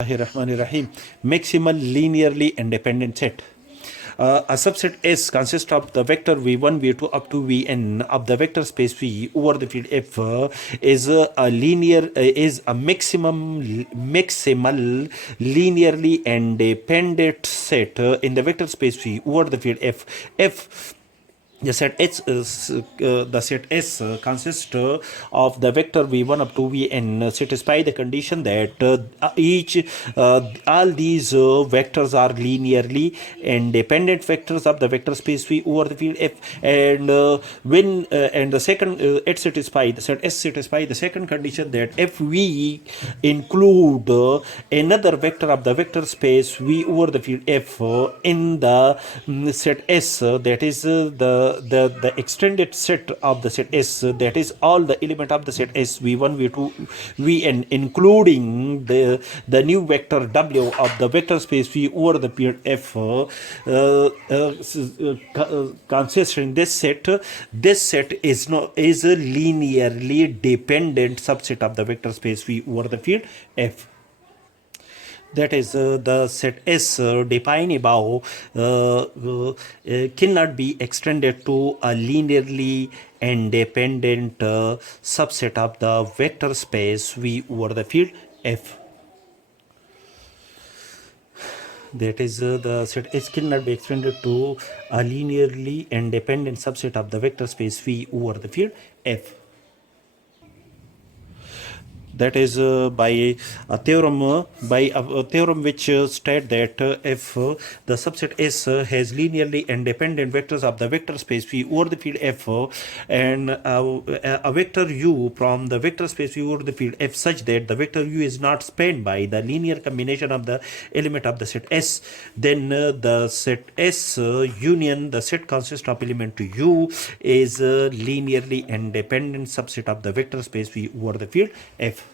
Rahim. Maximal linearly independent set. A subset S consists of the vector v1, v2 up to vn of the vector space V over the field F is a linear is a maximal linearly independent set in the vector space V over the field F. The set S consists of the vector v1 up to vn satisfy the condition that all these vectors are linearly independent vectors of the vector space V over the field F, and when and the second it satisfy the set S satisfy the second condition that if we include another vector of the vector space V over the field F in the set S, that is the extended set of the set S, that is all the element of the set S v1 v2 vn including the new vector w of the vector space V over the period F considering this set is a linearly dependent subset of the vector space V over the field F. That is the set S defined above cannot be extended to a linearly independent subset of the vector space V over the field F. That is the set S cannot be extended to a linearly independent subset of the vector space V over the field F. That is by a theorem which state that if the subset S has linearly independent vectors of the vector space V over the field F and a vector u from the vector space V over the field F such that the vector u is not spanned by the linear combination of the element of the set S, then the set S union the set consists of element u is a linearly independent subset of the vector space V over the field F.